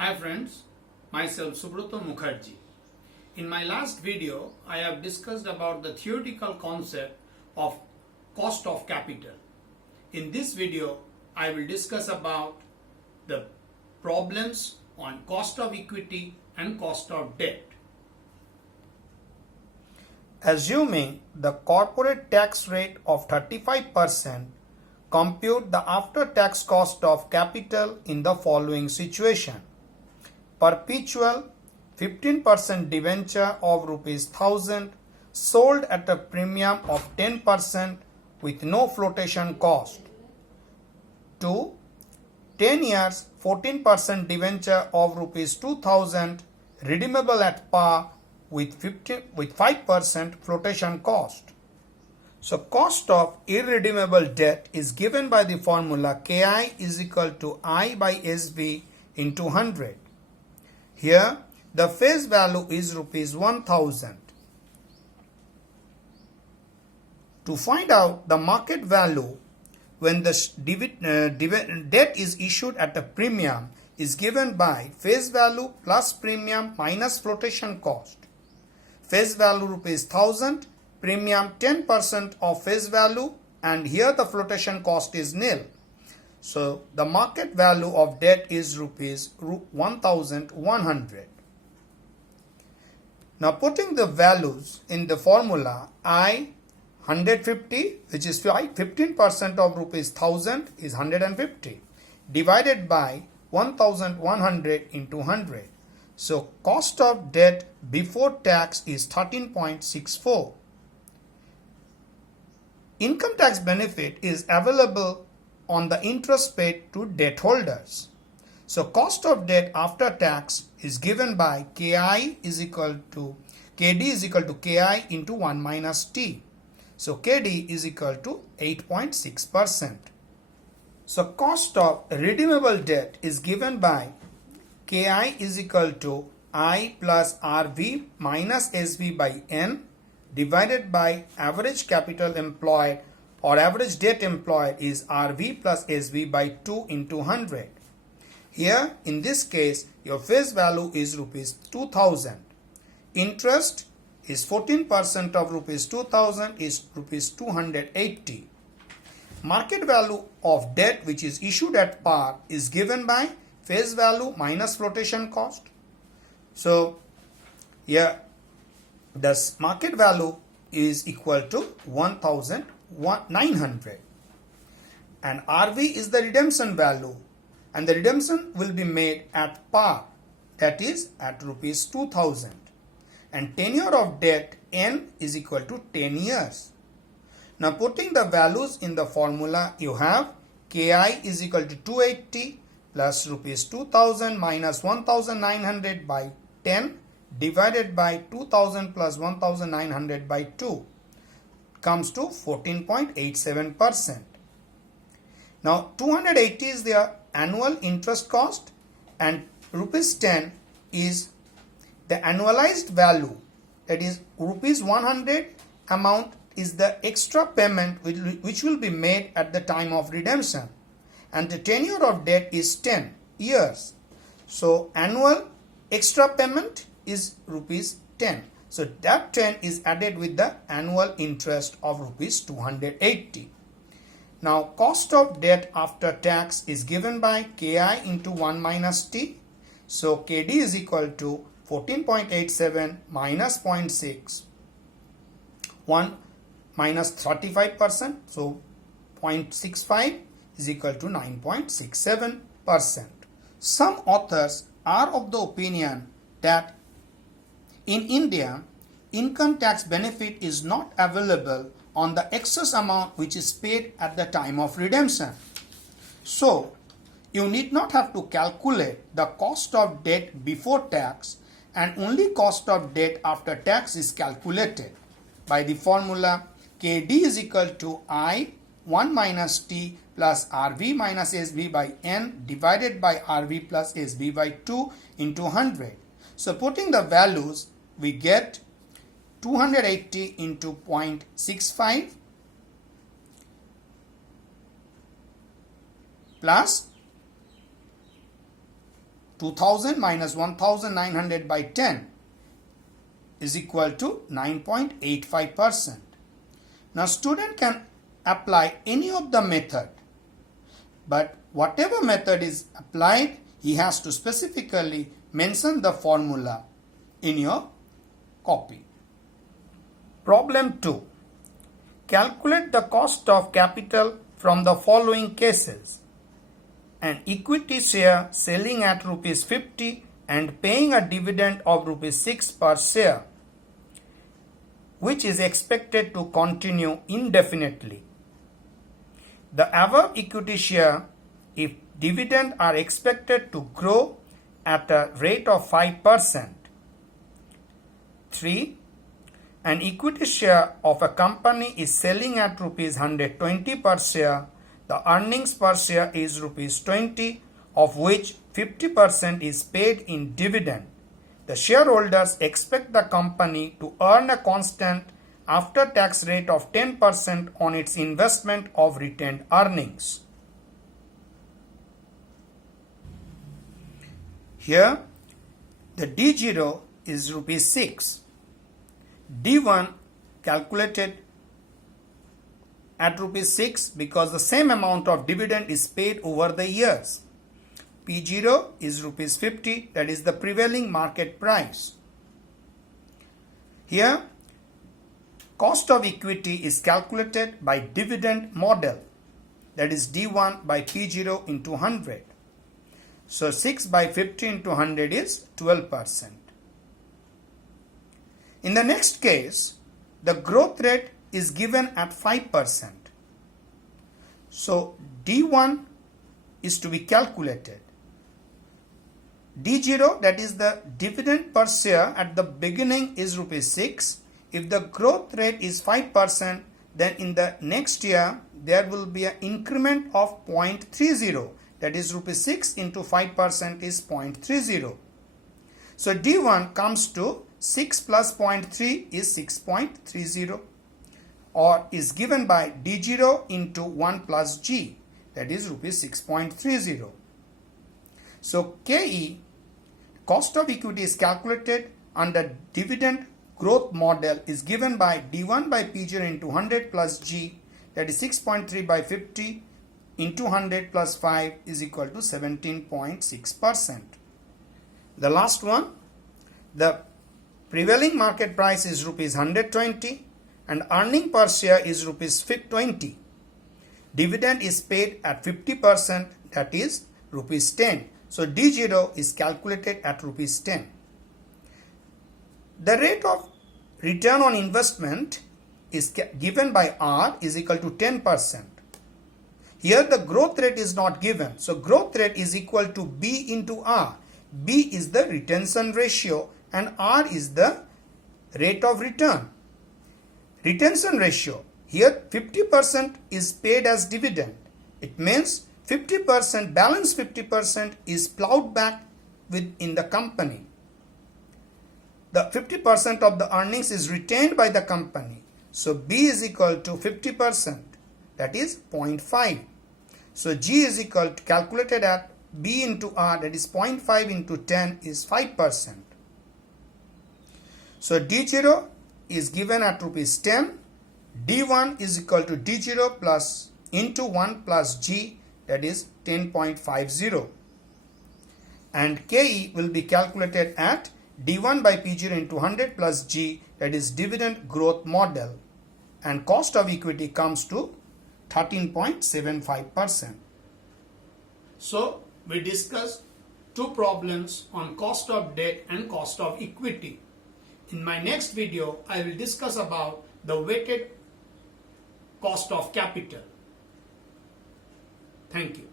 Hi friends, myself Subrata Mukherjee. In my last video, I have discussed about the theoretical concept of cost of capital. In this video, I will discuss about the problems on cost of equity and cost of debt. Assuming the corporate tax rate of 35%, compute the after-tax cost of capital in the following situation. Perpetual 15% debenture of ₹1,000 sold at a premium of 10% with no flotation cost. 2. 10 years 14% debenture of ₹2,000 redeemable at par with 5% flotation cost. So cost of irredeemable debt is given by the formula Ki is equal to I by SV into 100. Here the face value is ₹1,000. To find out the market value when the debt is issued at a premium is given by face value plus premium minus flotation cost. Face value ₹1,000, premium 10% of face value, and here the flotation cost is nil. So the market value of debt is ₹1,100. Now putting the values in the formula, I 150, which is 15% of ₹1,000 is 150, divided by 1,100 into 100. So cost of debt before tax is 13.64. Income tax benefit is available on the interest paid to debt holders. So cost of debt after tax is given by KD is equal to KI into 1 minus T. So KD is equal to 8.6%. So cost of redeemable debt is given by KI is equal to I plus RV minus SV by N divided by average capital employed or average debt employed is RV plus SV by 2 into 100. Here in this case your face value is ₹2,000. Interest is 14% of ₹2,000 is ₹280. Market value of debt which is issued at par is given by face value minus flotation cost. So here the market value is equal to 1,900 and RV is the redemption value, and the redemption will be made at par, that is at ₹2,000, and tenure of debt N is equal to 10 years. Now putting the values in the formula, you have KI is equal to 280 plus ₹2,000 minus 1,900 by 10 divided by 2,000 plus 1,900 by 2 comes to 14.87%. Now 280 is the annual interest cost and ₹10 is the annualized value, that is ₹100 amount is the extra payment which will be made at the time of redemption, and the tenure of debt is 10 years. So annual extra payment is ₹10. So that 10 is added with the annual interest of ₹280. Now cost of debt after tax is given by KI into 1 minus T. So KD is equal to 14.87 minus 0.6. 1 minus 35%. So 0.65 is equal to 9.67%. Some authors are of the opinion that in India, income tax benefit is not available on the excess amount which is paid at the time of redemption. So, you need not have to calculate the cost of debt before tax, and only cost of debt after tax is calculated by the formula KD is equal to I 1 minus T plus RV minus SV by N divided by RV plus SV by 2 into 100. So putting the values, we get 280 into 0.65 plus 2000 minus 1900 by 10 is equal to 9.85%. Now student can apply any of the method, but whatever method is applied, he has to specifically mention the formula in your copy. Problem 2. Calculate the cost of capital from the following cases. An equity share selling at rupees 50 and paying a dividend of rupees 6 per share, which is expected to continue indefinitely. The above equity share, if dividends are expected to grow at a rate of 5%. 3. An equity share of a company is selling at rupees 120 per share. The earnings per share is rupees 20, of which 50% is paid in dividend. The shareholders expect the company to earn a constant after-tax rate of 10% on its investment of retained earnings. Here, the D0 is rupees 6. D1 calculated at rupees 6 because the same amount of dividend is paid over the years. P0 is rupees 50, that is the prevailing market price. Here, cost of equity is calculated by dividend model, that is D1 by P0 into 100. So 6 by 50 into 100 is 12%. In the next case, the growth rate is given at 5%. So D1 is to be calculated. D0, that is the dividend per share at the beginning, is rupees 6. If the growth rate is 5%, then in the next year there will be an increment of 0.30. That is rupees 6 into 5% is 0.30. So D1 comes to 6 plus 0.3 is 6.30, or is given by D0 into 1 plus G, that is rupees 6.30. So KE, cost of equity, is calculated under dividend growth model, is given by D1 by P0 into 100 plus G, that is 6.3 by 50 into 100 plus 5 is equal to 17.6%. The last one, the prevailing market price is rupees 120 and earning per share is rupees 20. Dividend is paid at 50%, that is rupees 10. So D0 is calculated at rupees 10. The rate of return on investment is given by R is equal to 10%. Here the growth rate is not given. So growth rate is equal to B into R. B is the retention ratio and R is the rate of return. Retention ratio, here 50% is paid as dividend. It means 50%, balance 50% is plowed back in the company. The 50% of the earnings is retained by the company. So B is equal to 50%, that is 0.5. So G is equal to, calculated at B into R, that is 0.5 into 10 is 5%. So D0 is given at rupees 10. D1 is equal to D0 plus into 1 plus G, that is 10.50. And KE will be calculated at D1 by P0 into 100 plus G, that is dividend growth model. And cost of equity comes to 13.75%. So we discussed two problems on cost of debt and cost of equity. In my next video, I will discuss about the weighted cost of capital. Thank you.